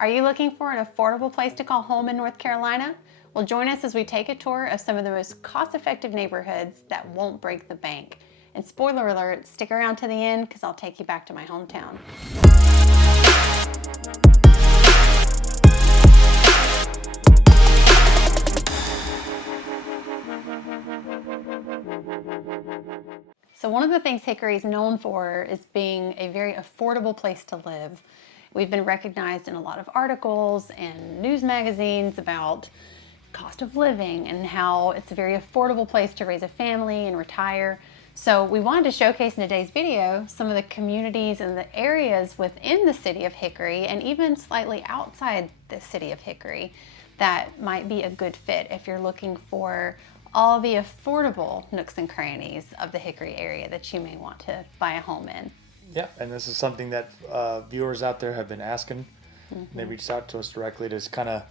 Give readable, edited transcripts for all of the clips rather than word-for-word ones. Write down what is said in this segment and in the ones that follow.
Are you looking for an affordable place to call home in North Carolina? Well, join us as we take a tour of some of the most cost-effective neighborhoods that won't break the bank. And spoiler alert, stick around to the end because I'll take you back to my hometown. So one of the things Hickory is known for is being a very affordable place to live. We've been recognized in a lot of articles and news magazines about cost of living and how it's a very affordable place to raise a family and retire. So we wanted to showcase in today's video some of the communities and the areas within the city of Hickory and even slightly outside the city of Hickory that might be a good fit if you're looking for all the affordable nooks and crannies of the Hickory area that you may want to buy a home in. Yeah, and this is something that viewers out there have been asking. They reached out to us directly to kind of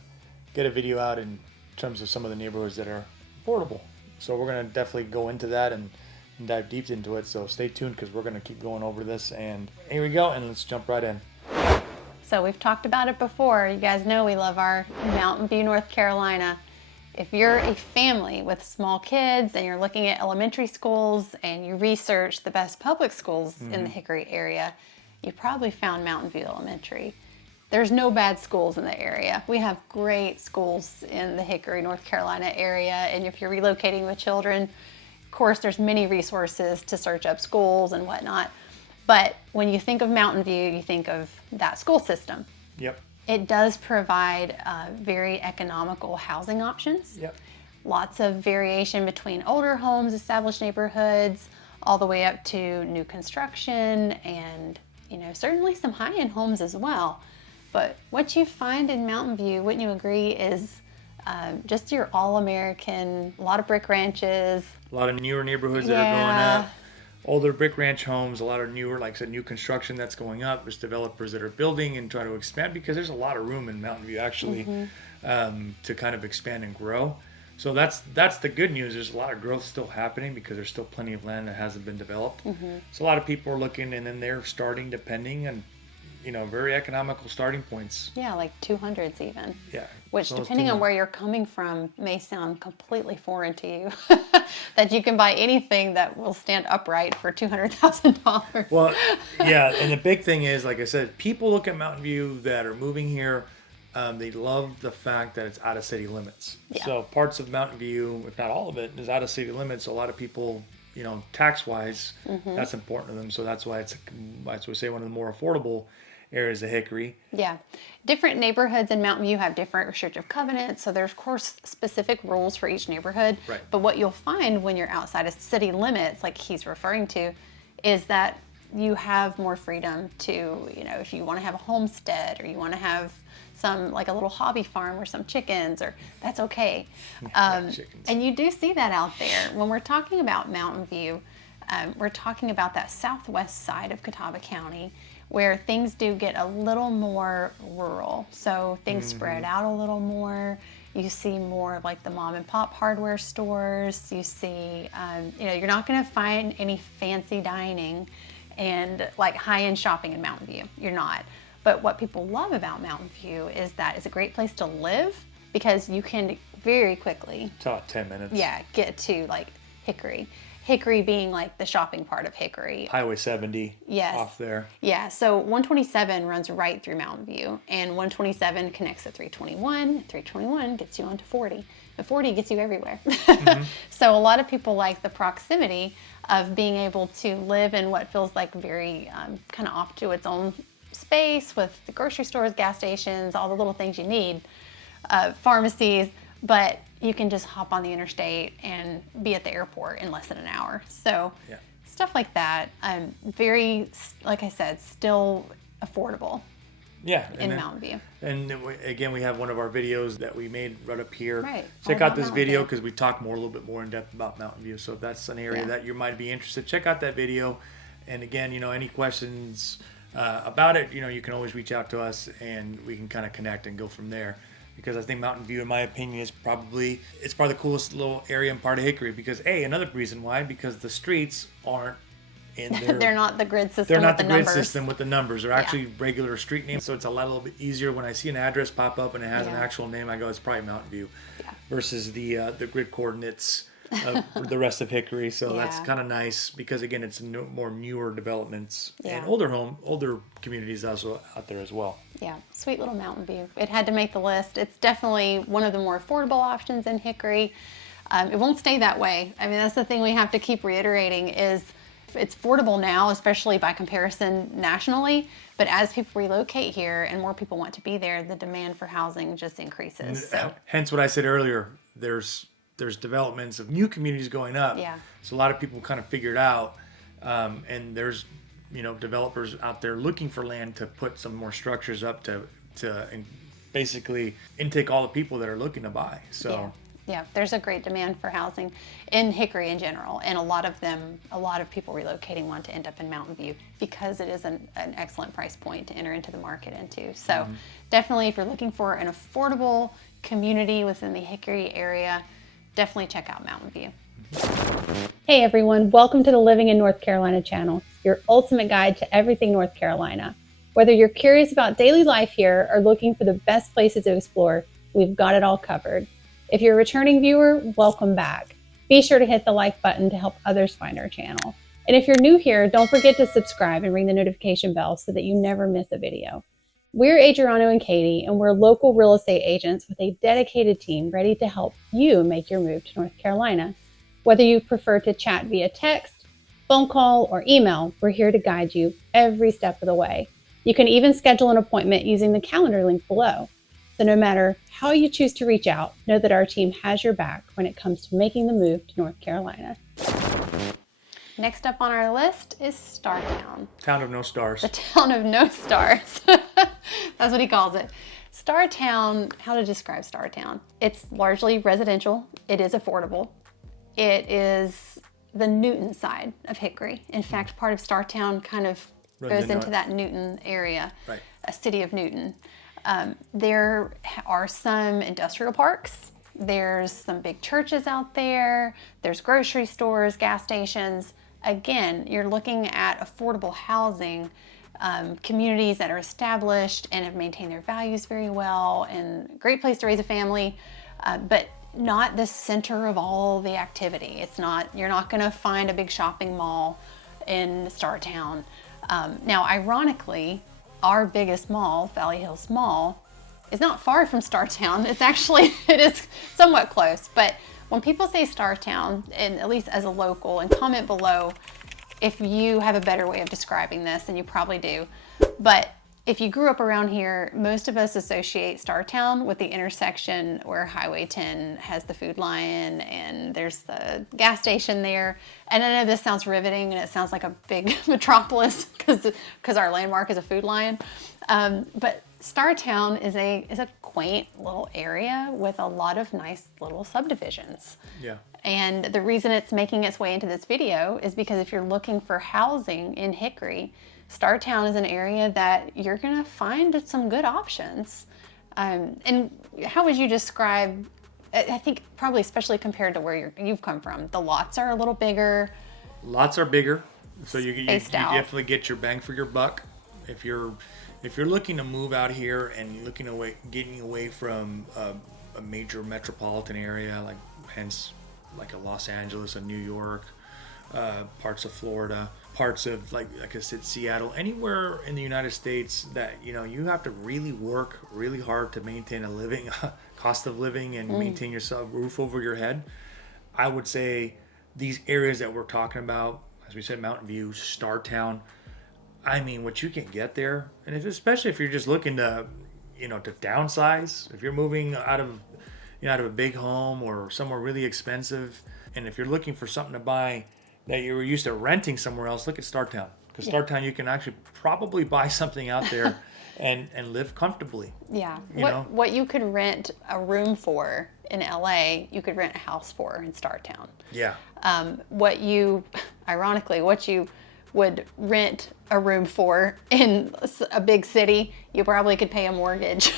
get a video out in terms of some of the neighborhoods that are affordable. So we're going to definitely go into that and dive deep into it. So stay tuned because we're going to keep going over this. And here we go, and let's jump right in. So we've talked about it before. You guys know we love our Mountain View, North Carolina. If you're a family with small kids and you're looking at elementary schools and you research the best public schools in the Hickory area, you probably found Mountain View Elementary. There's no bad schools in the area. We have great schools in the Hickory, North Carolina area, and if you're relocating with children, of course, there's many resources to search up schools and whatnot. But when you think of Mountain View, you think of that school system. Yep. It does provide very economical housing options. Yep. Lots of variation between older homes, established neighborhoods, all the way up to new construction and, certainly some high-end homes as well. But what you find in Mountain View, wouldn't you agree, is just your all-American, a lot of brick ranches. A lot of newer neighborhoods that are going up. Older brick ranch homes, a lot of newer, like I said, new construction that's going up. There's developers that are building and trying to expand because there's a lot of room in Mountain View actually to kind of expand and grow. So that's the good news. There's a lot of growth still happening because there's still plenty of land that hasn't been developed. So a lot of people are looking, and then they're starting depending on, very economical starting points. Yeah, like 200s even. Yeah. Which, depending on where you're coming from, may sound completely foreign to you. That you can buy anything that will stand upright for $200,000. Well, yeah, and the big thing is, like I said, people look at Mountain View that are moving here. They love the fact that it's out of city limits. Yeah. So parts of Mountain View, if not all of it, is out of city limits. So a lot of people, tax-wise, that's important to them. So that's why we say one of the more affordable areas of Hickory. Yeah. Different neighborhoods in Mountain View have different restrictive covenants, so there's, of course, specific rules for each neighborhood. Right. But what you'll find when you're outside of city limits, like he's referring to, is that you have more freedom to, if you want to have a homestead or you want to have some, like a little hobby farm or some chickens, or that's okay. And you do see that out there. When we're talking about Mountain View, we're talking about that southwest side of Catawba County, where things do get a little more rural. So things spread out a little more. You see more of like the mom and pop hardware stores. You see, you're not gonna find any fancy dining and like high-end shopping in Mountain View. You're not. But what people love about Mountain View is that it's a great place to live because you can very quickly, It's about 10 minutes. yeah, get to like Hickory. Hickory being like the shopping part of Hickory. Highway 70 off there. Yeah, so 127 runs right through Mountain View, and 127 connects to 321. 321 gets you onto 40, and 40 gets you everywhere. So a lot of people like the proximity of being able to live in what feels like very kind of off to its own space with the grocery stores, gas stations, all the little things you need, pharmacies, but you can just hop on the interstate and be at the airport in less than an hour. So stuff like that, very, like I said, still affordable. Yeah, in Mountain View. And again, we have one of our videos that we made right up here. Right. Check out this video because we talk a little bit more in depth about Mountain View. So if that's an area that you might be interested, check out that video. And again, any questions about it, you can always reach out to us and we can kind of connect and go from there. Because I think Mountain View, in my opinion, is probably the coolest little area and part of Hickory. Because another reason why, because the streets aren't and They're not the grid system. they're not with the grid numbers. system with the numbers. They're actually regular street names, so it's a little bit easier when I see an address pop up and it has an actual name. I go, it's probably Mountain View, versus the grid coordinates of the rest of Hickory. So that's kind of nice because again, it's more newer developments and older communities also out there as well. Yeah, sweet little Mountain View. It had to make the list. It's definitely one of the more affordable options in Hickory. It won't stay that way. I mean, that's the thing we have to keep reiterating is it's affordable now, especially by comparison nationally. But as people relocate here and more people want to be there, the demand for housing just increases. So. Hence what I said earlier, there's developments of new communities going up. Yeah. So a lot of people kind of figured out, and there's, developers out there looking for land to put some more structures up to basically intake all the people that are looking to buy. So. Yeah, there's a great demand for housing in Hickory in general, and a lot of people relocating want to end up in Mountain View because it is an excellent price point to enter into the market into. So definitely if you're looking for an affordable community within the Hickory area, definitely check out Mountain View. Hey everyone, welcome to the Living in North Carolina channel, your ultimate guide to everything North Carolina. Whether you're curious about daily life here or looking for the best places to explore, we've got it all covered. If you're a returning viewer, welcome back. Be sure to hit the like button to help others find our channel. And if you're new here, don't forget to subscribe and ring the notification bell so that you never miss a video. We're Adriano and Katie, and we're local real estate agents with a dedicated team ready to help you make your move to North Carolina. Whether you prefer to chat via text, phone call, or email, we're here to guide you every step of the way. You can even schedule an appointment using the calendar link below. So no matter how you choose to reach out, know that our team has your back when it comes to making the move to North Carolina. Next up on our list is Startown. Town of no stars. The town of no stars. That's what he calls it. Startown, how to describe Startown? It's largely residential. It is affordable. It is the Newton side of Hickory. In fact, part of Startown kind of goes into that Newton area, right. A city of Newton. There are some industrial parks. There's some big churches out there. There's grocery stores, gas stations. Again, you're looking at affordable housing, communities that are established and have maintained their values very well, and great place to raise a family, but not the center of all the activity. You're not going to find a big shopping mall in Startown. Now, ironically, our biggest mall, Valley Hills Mall, is not far from Startown. It is somewhat close. But when people say Startown, and at least as a local, and comment below if you have a better way of describing this, and you probably do. But if you grew up around here, most of us associate Startown with the intersection where Highway 10 has the Food Lion and there's the gas station there. And I know this sounds riveting and it sounds like a big metropolis because our landmark is a Food Lion. But Startown is a quaint little area with a lot of nice little subdivisions. Yeah. And the reason it's making its way into this video is because if you're looking for housing in Hickory, Startown is an area that you're going to find some good options. And how would you describe, I think probably especially compared to where you've come from, the lots are a little bigger. Lots are bigger, so you Spaced out. definitely get your bang for your buck. If you're looking to move out here and you're getting away from a major metropolitan area, hence a Los Angeles, a New York, parts of Florida, parts of like I said, Seattle, anywhere in the United States that you have to really work really hard to maintain a living, cost of living, and maintain yourself roof over your head. I would say these areas that we're talking about, as we said, Mountain View, Startown. I mean, what you can get there, and especially if you're just looking to, to downsize, if you're moving out of a big home or somewhere really expensive, and if you're looking for something to buy that you were used to renting somewhere else, look at Startown. Because Startown, you can actually probably buy something out there and live comfortably. Yeah. What you could rent a room for in LA, you could rent a house for in Startown. Yeah. What you would rent a room for in a big city, you probably could pay a mortgage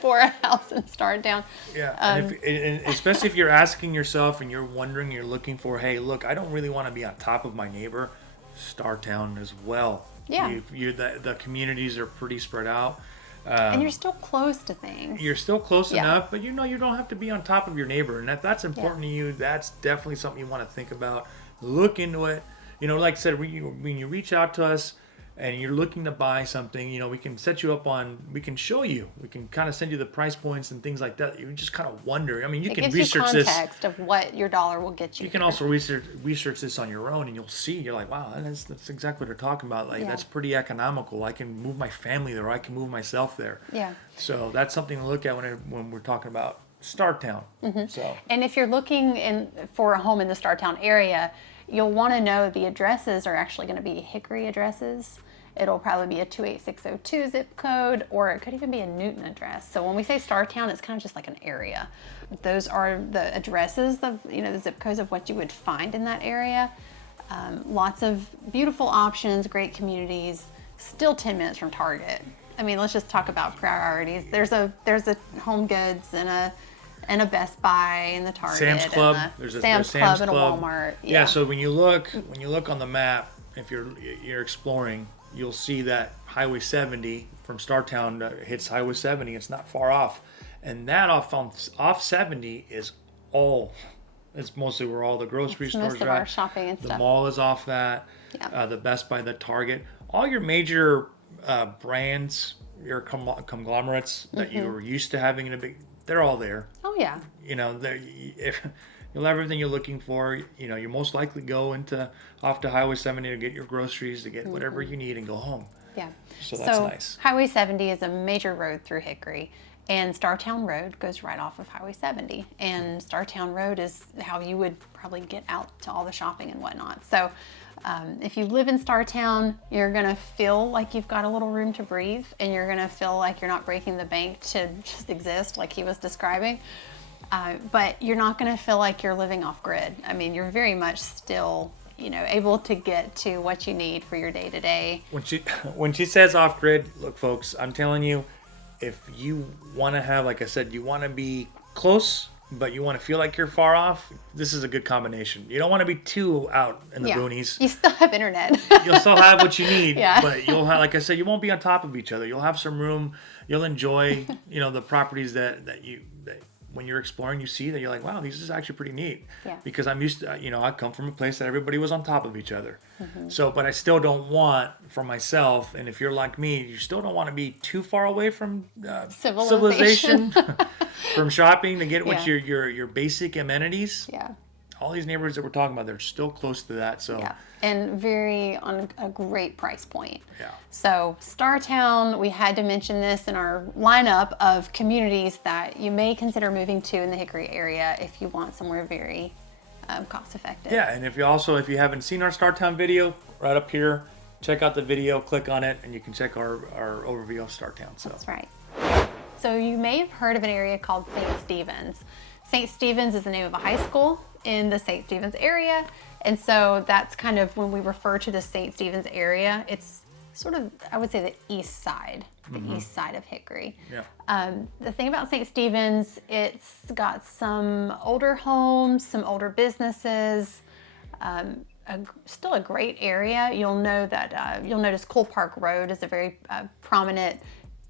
for a house in Startown. Yeah, and especially if you're asking yourself and you're wondering, you're looking for, hey, look, I don't really want to be on top of my neighbor. Startown as well. Yeah. The communities are pretty spread out. And you're still close to things. You're still close Yeah. enough, but you don't have to be on top of your neighbor, and that's important to you. That's definitely something you want to think about. Look into it. Like I said, when you reach out to us and you're looking to buy something, we can set you up we can show you, we can kind of send you the price points and things like that. You just kind of wonder. I mean, you It can gives research you this. context of what your dollar will get you. You can also research this on your own, and you'll see. You're like, wow, that's exactly what they're talking about. Like, that's pretty economical. I can move my family there. I can move myself there. Yeah. So that's something to look at when we're talking about Startown. So. And if you're looking for a home in the Startown area, you'll want to know the addresses are actually going to be Hickory addresses. It'll probably be a 28602 zip code, or it could even be a Newton address. So when we say Startown, it's kind of just like an area. Those are the addresses, the zip codes of what you would find in that area. Lots of beautiful options, great communities, still 10 minutes from Target. I mean, let's just talk about priorities. There's a Home Goods and a Best Buy and the Target. Sam's Club. And There's a Sam's Club and a Walmart. Yeah. So when you look on the map, if you're exploring, you'll see that Highway 70 from Startown hits Highway 70. It's not far off, and that off 70 is it's mostly where all the grocery stores most of our shopping and the stuff. mall is off that. Yeah. The Best Buy, the Target, all your major brands, your conglomerates that you were used to having in a big, they're all there. Oh yeah. If you'll have everything you're looking for, you most likely go off to Highway 70 to get your groceries, to get whatever you need and go home. Yeah. So that's nice. Highway 70 is a major road through Hickory, and Startown Road goes right off of Highway 70. And Startown Road is how you would probably get out to all the shopping and whatnot. So if you live in Startown, you're going to feel like you've got a little room to breathe, and you're going to feel like you're not breaking the bank to just exist like he was describing. But you're not going to feel like you're living off grid. I mean, you're very much still, able to get to what you need for your day to day. When she says off grid, look, folks, I'm telling you, if you want to have, like I said, you want to be close, but you want to feel like you're far off, this is a good combination. You don't want to be too out in the boonies. You still have internet. You'll still have what you need, Yeah. but you'll have, like I said, you won't be on top of each other. You'll have some room. You'll enjoy, the properties that when you're exploring, you see that you're like, wow, this is actually pretty neat. Yeah. Because I'm used to, I come from a place that everybody was on top of each other. So, but I still don't want, for myself, and if you're like me, you still don't want to be too far away from civilization, from shopping to get what your basic amenities. Yeah. All these neighborhoods that we're talking about, they're still close to that. So. Yeah. And on a great price point. Yeah. So Startown, we had to mention this in our lineup of communities that you may consider moving to in the Hickory area if you want somewhere very cost effective. Yeah, and if you haven't seen our Startown video, right up here, check out the video, click on it, and you can check our overview of Startown. So. That's right. So you may have heard of an area called St. Stephen's. St. Stephen's is the name of a high school in the St. Stephen's area. And so that's kind of when we refer to the St. Stephen's area, it's sort of, I would say, the east side of Hickory. Yeah. The thing about St. Stephen's, it's got some older homes, some older businesses, still a great area. You'll notice Cole Park Road is a very prominent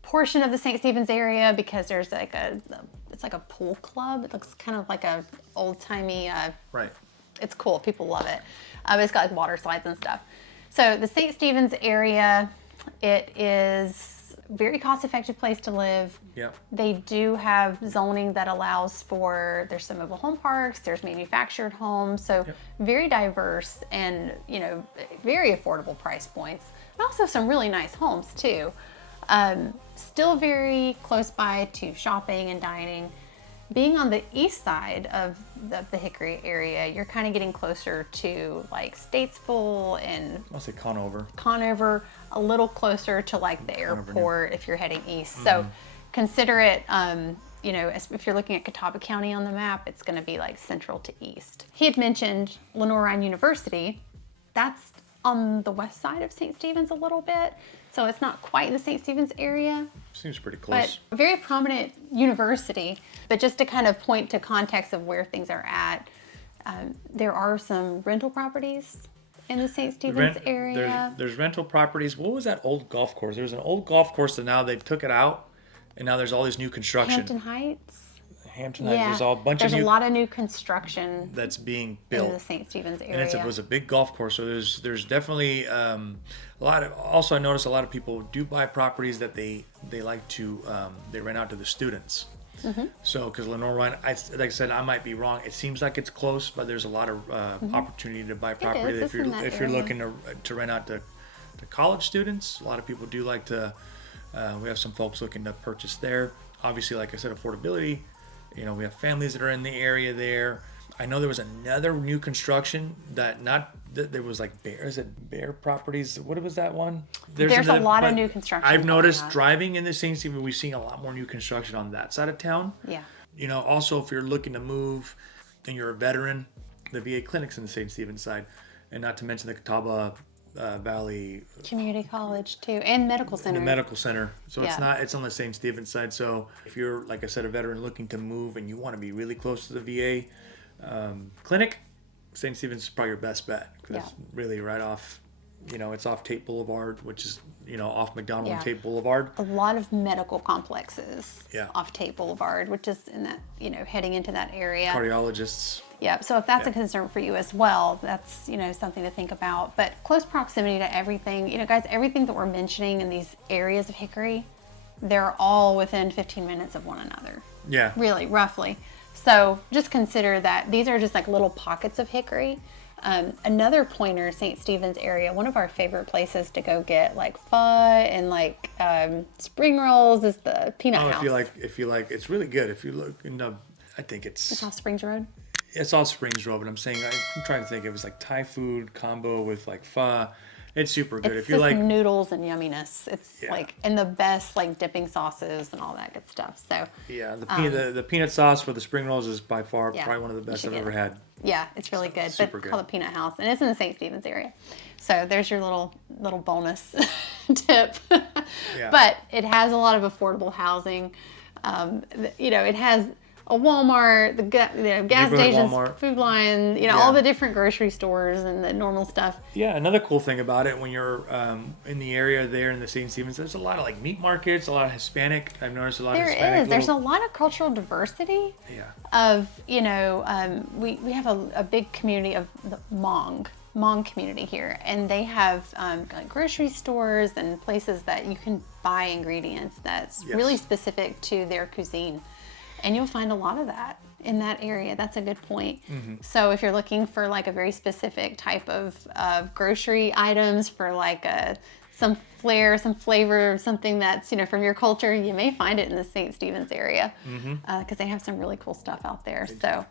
portion of the St. Stephen's area because there's it's like a pool club. It looks kind of like a old-timey, Right. It's cool. People love it. It's got like water slides and stuff. So the St. Stephen's area, it is a very cost-effective place to live. Yeah. They do have zoning that allows there's some mobile home parks, there's manufactured homes, so very diverse and, very affordable price points. And also some really nice homes too. Still very close by to shopping and dining. Being on the east side of the Hickory area, you're kind of getting closer to like Statesville and I'll say Conover, a little closer to like the airport if you're heading east. So consider it, if you're looking at Catawba County on the map, it's going to be like central to east. He had mentioned Lenoir-Rhyne University. That's on the west side of St. Stephen's a little bit. So it's not quite in the St. Stephen's area. Seems pretty close. But a very prominent university. But just to kind of point to context of where things are at, there are some rental properties in the St. Stephen's Rent, area. there's rental properties. What was that old golf course? There was an old golf course, and now they took it out, and now there's all this new construction. Hampton Heights. Hampton Heights. There's all a bunch of There's new a lot of new construction that's being in built. the St. Stephen's area. And it was a big golf course, so there's definitely a lot of. Also, I noticed a lot of people do buy properties that they like to they rent out to the students. So, because Lenore Ryan, like I said, I might be wrong. It seems like it's close, but there's a lot of opportunity to buy property is. if you're It's in that if you're area. looking to rent out to college students. A lot of people do like to. We have some folks looking to purchase there. Obviously, like I said, affordability. You know, we have families that are in the area there. I know there was another new construction that there was like Bear Properties. What was that one? There's a lot of new construction I've noticed going on. driving in the St. Stephen, we've seen a lot more new construction on that side of town. Yeah. You know, also if you're looking to move and you're a veteran, the VA clinics in the St. Stephen side, and not to mention the Catawba Valley Community college too, and medical center. the medical center. So Yeah. it's on the St. Stephen's side. So if you're, like I said, a veteran looking to move and you want to be really close to the VA clinic, St. Stephen's is probably your best bet, because it's really right off, it's off Tate Boulevard, which is, off McDonald and Tate Boulevard. A lot of medical complexes Yeah. off Tate Boulevard, which is in that, heading into that area. Cardiologists. Yeah, so if that's a concern for you as well, that's, something to think about. But close proximity to everything, guys, everything that we're mentioning in these areas of Hickory, they're all within 15 minutes of one another. Yeah. Really, roughly. So just consider that these are just like little pockets of Hickory. Another pointer, St. Stephen's area, one of our favorite places to go get like pho and like spring rolls is the Peanut House. If you like, it's really good. If you look, I think It's off Springs Road. It's off Springs Road, but I'm saying, I'm trying to think, it was like Thai food combo with like pho. It's super good. It's If you just like noodles and yumminess. It's Yeah. like, and the best like dipping sauces and all that good stuff. So Yeah, the peanut sauce for the spring rolls is by far Yeah, probably one of the you best should I've get ever it. had. yeah, it's really good. super But it's good. called the Peanut House, and it's in the St. Stephen's area. So there's your little bonus tip. Yeah. But it has a lot of affordable housing. It has a Walmart, the gas Neighborhood stations, Walmart. Food Lion, all the different grocery stores and the normal stuff. Yeah, another cool thing about it, when you're in the area there in the St. Stephen's, there's a lot of like meat markets, a lot of Hispanic. I've noticed a lot of There Hispanic. is. There's a lot of cultural diversity. Yeah. Of we have a big community of the Hmong community here, and they have like grocery stores and places that you can buy ingredients that's Yes. really specific to their cuisine, and you'll find a lot of that in that area. That's a good point. So if you're looking for like a very specific type of grocery items for like some flair, some flavor, something that's from your culture, you may find it in the St. Stephen's area, because they have some really cool stuff out there. So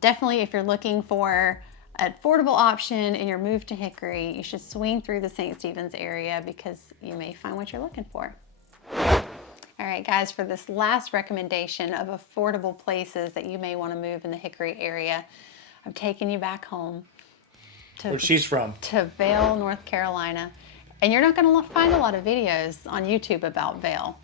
definitely, if you're looking for an affordable option in your move to Hickory, you should swing through the St. Stephen's area, because you may find what you're looking for. All right, guys, for this last recommendation of affordable places that you may want to move in the Hickory area, I'm taking you back home Where she's from. to Vail, North Carolina. And you're not going to find a lot of videos on YouTube about Vail,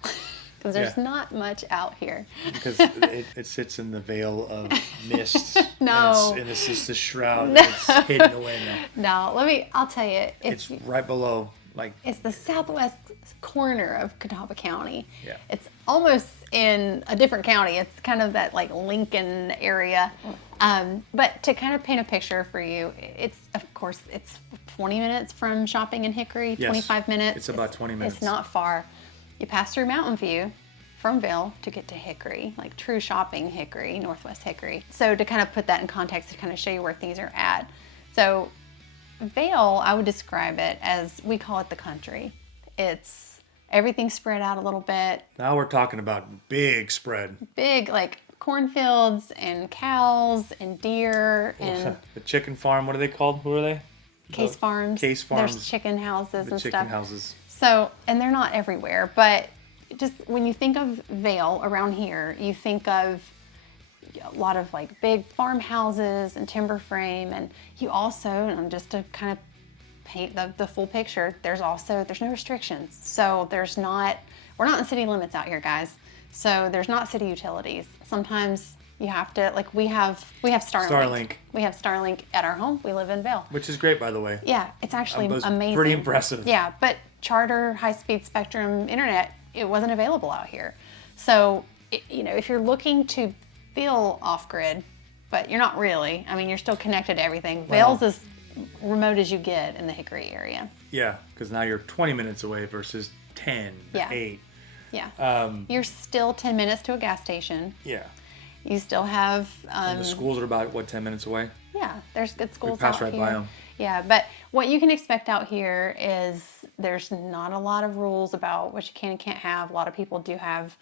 because there's Yeah. not much out here. Because it sits in the veil of mist. No. And it's just a shroud that's hidden away now. No, I'll tell you, It's right below, like, it's the southwest corner of Catawba County. Yeah. It's almost in a different county. It's kind of that like Lincoln area. But to kind of paint a picture for you, it's 20 minutes from shopping in Hickory, Yes. 25 minutes. It's about 20 minutes. It's not far. You pass through Mountain View from Vail to get to Hickory, like true shopping Hickory, Northwest Hickory. So to kind of put that in context, to kind of show you where things are at. So Vail, I would describe it as, we call it the country. It's everything spread out a little bit, now we're talking about big spread. big like cornfields and cows and deer and The chicken farm, what are they called? Who are they? case farms. Case farms. There's chicken houses The and chicken stuff. houses. So, and they're not everywhere, but just when you think of Vail around here, you think of a lot of like big farmhouses and timber frame, and you also, and just to kind of paint the full picture, there's no restrictions. So we're not in city limits out here, guys. So there's not city utilities. Sometimes You have to, like, we have Starlink. Starlink. We have Starlink at our home. We live in Vail. Which is great, by the way. Yeah, it's actually It was amazing. pretty impressive. Yeah, but Charter high-speed spectrum internet, it wasn't available out here. So, if you're looking to feel off-grid, but you're not really. I mean, you're still connected to everything. Vail's as remote as you get in the Hickory area. Yeah, because now you're 20 minutes away versus 10, Yeah. 8. Yeah. You're still 10 minutes to a gas station. Yeah. You still have... And the schools are about, 10 minutes away? Yeah, there's good schools pass out right here. by 'em. Yeah, but what you can expect out here is there's not a lot of rules about what you can and can't have. A lot of people do have...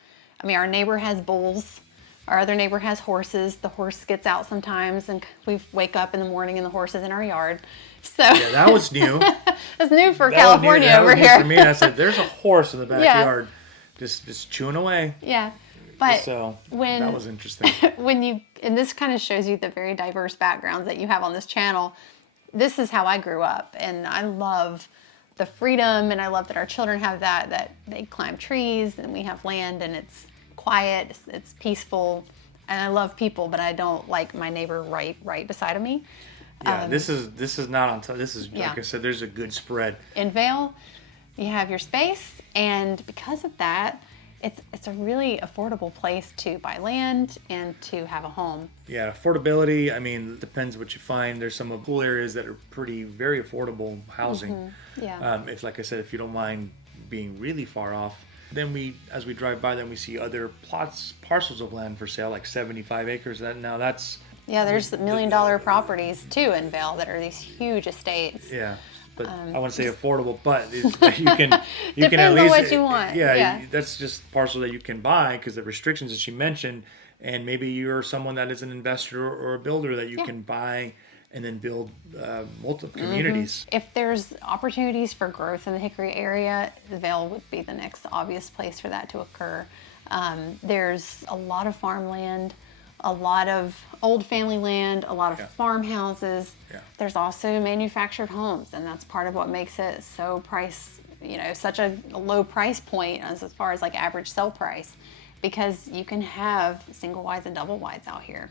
I mean, our neighbor has bulls. Our other neighbor has horses. The horse gets out sometimes, and we wake up in the morning and the horse is in our yard. So Yeah, that was new. that's new for That California was over new here. for me. And I said, there's a horse in the backyard just chewing away. Yeah, but So when that was interesting. and this kind of shows you the very diverse backgrounds that you have on this channel. This is how I grew up, and I love the freedom, and I love that our children have that they climb trees, and we have land, and it's quiet, it's peaceful, and I love people, but I don't like my neighbor right beside of me. Yeah, this is not on top. This is, Yeah. like I said, there's a good spread. In Vail, you have your space, and because of that, it's a really affordable place to buy land and to have a home. Yeah, affordability, I mean, it depends what you find. There's some cool areas that are very affordable housing. Yeah. If, like I said, if you don't mind being really far off, then as we drive by, then we see other parcels of land for sale, like 75 acres. That's Yeah, there's $1 million properties too in Vail that are these huge estates. yeah. But I want to say affordable, but you can at Depends on least what you want. Yeah. That's just parcel that you can buy because the restrictions that she mentioned, and maybe you're someone that is an investor or a builder that you can buy and then build multiple communities. If there's opportunities for growth in the Hickory area, Vail would be the next obvious place for that to occur. There's a lot of farmland, a lot of old family land, a lot of farmhouses. Yeah. There's also manufactured homes, and that's part of what makes it so such a low price point as far as like average sell price, because you can have single wides and double wides out here.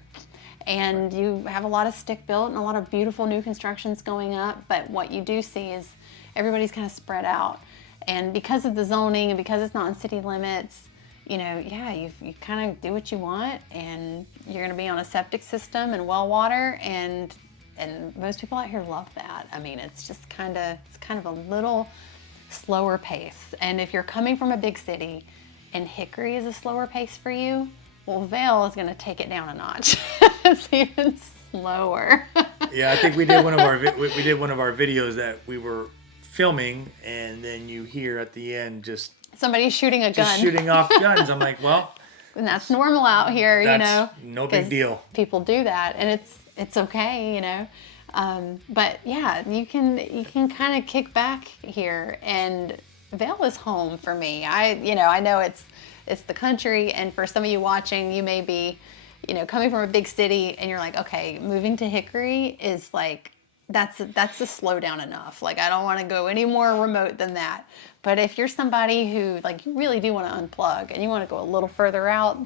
And you have a lot of stick built and a lot of beautiful new constructions going up, but what you do see is everybody's kind of spread out. And because of the zoning and because it's not in city limits, you kind of do what you want, and you're going to be on a septic system and well water, and most people out here love that. I mean, it's just kind of a little slower pace. And if you're coming from a big city and Hickory is a slower pace for you, well, Vail is going to take it down a notch. It's even slower. Yeah, I think we did one of our videos that we were filming, and then you hear at the end just Somebody's shooting a gun. shooting off guns. I'm like, well, And that's normal out here, that's no big 'cause deal. People do that, and it's okay, But yeah, you can kind of kick back here, and Vail is home for me. I know it's the country, and for some of you watching, you may be, coming from a big city, and you're like, okay, moving to Hickory is like, that's a slow down enough. Like, I don't want to go any more remote than that. But if you're somebody who, like, you really do want to unplug and you want to go a little further out,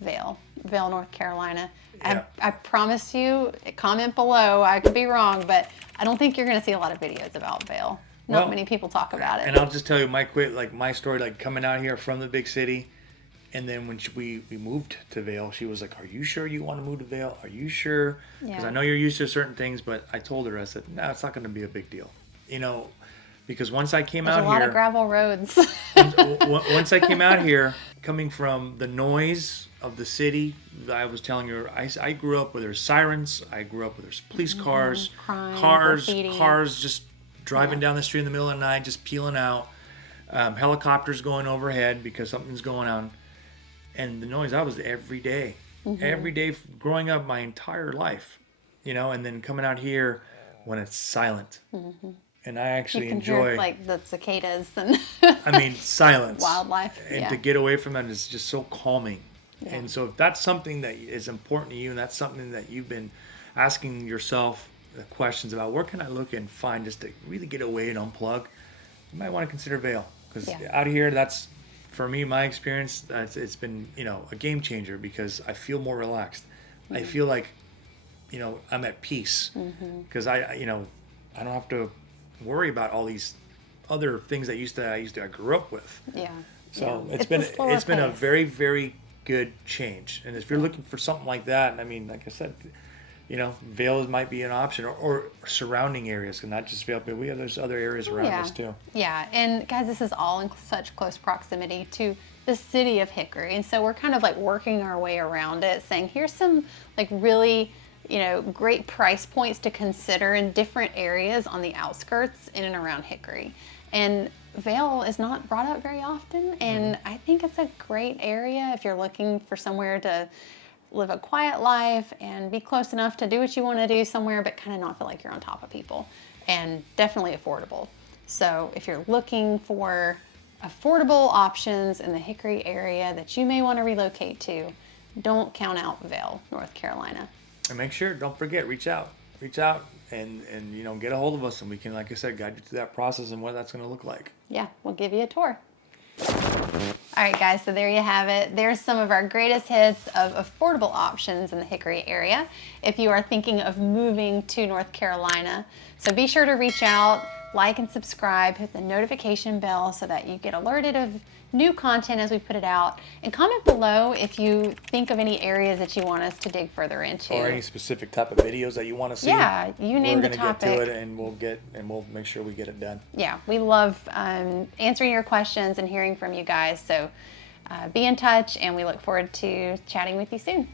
Vail, North Carolina. Yeah. I promise you, comment below. I could be wrong, but I don't think you're going to see a lot of videos about Vail. Not many people talk about it. And I'll just tell you my story, like coming out here from the big city. And then when we moved to Vail, she was like, "Are you sure you want to move to Vail? Are you sure? Because I know you're used to certain things." But I told her, I said, "No, it's not going to be a big deal." Because once I came There's out a lot here, of gravel roads. once I came out here, coming from the noise of the city, I was telling her, I grew up where there's sirens. I grew up where there's police cars, crime, cars graffiti. just driving down the street in the middle of the night, just peeling out, helicopters going overhead because something's going on. And the noise, I was every day growing up my entire life, and then coming out here when it's silent. And I actually you can enjoy hear, like, the cicadas and silence. wildlife. And to get away from that is just so calming. Yeah. And so if that's something that is important to you, and that's something that you've been asking yourself questions about, where can I look and find just to really get away and unplug, you might want to consider Vail. Because out here, that's for me, my experience, it's been, a game changer because I feel more relaxed. I feel like, I'm at peace because I don't have to worry about all these other things I grew up with. Yeah. So Yeah. it's been a very, very good change. And if you're looking for something like that, I mean, like I said, Vail might be an option, or surrounding areas, and not just Vail, but there's other areas around us too. Yeah, and guys, this is all in such close proximity to the city of Hickory, and so we're kind of like working our way around it, saying here's some like really great price points to consider in different areas on the outskirts in and around Hickory. And Vail is not brought up very often, and I think it's a great area if you're looking for somewhere to live a quiet life and be close enough to do what you want to do somewhere, but kind of not feel like you're on top of people, and definitely affordable. So if you're looking for affordable options in the Hickory area that you may want to relocate to, don't count out Vail, North Carolina. And make sure, don't forget, reach out and get a hold of us, and we can, like I said, guide you through that process and what that's going to look like. Yeah, we'll give you a tour. All right, guys, so there you have it. There's some of our greatest hits of affordable options in the Hickory area if you are thinking of moving to North Carolina. So be sure to reach out, like and subscribe, hit the notification bell so that you get alerted of new content as we put it out. And comment below if you think of any areas that you want us to dig further into. Or any specific type of videos that you want to see. Yeah, you name the topic. We're going to get to it, and we'll make sure we get it done. Yeah, we love answering your questions and hearing from you guys. So be in touch, and we look forward to chatting with you soon.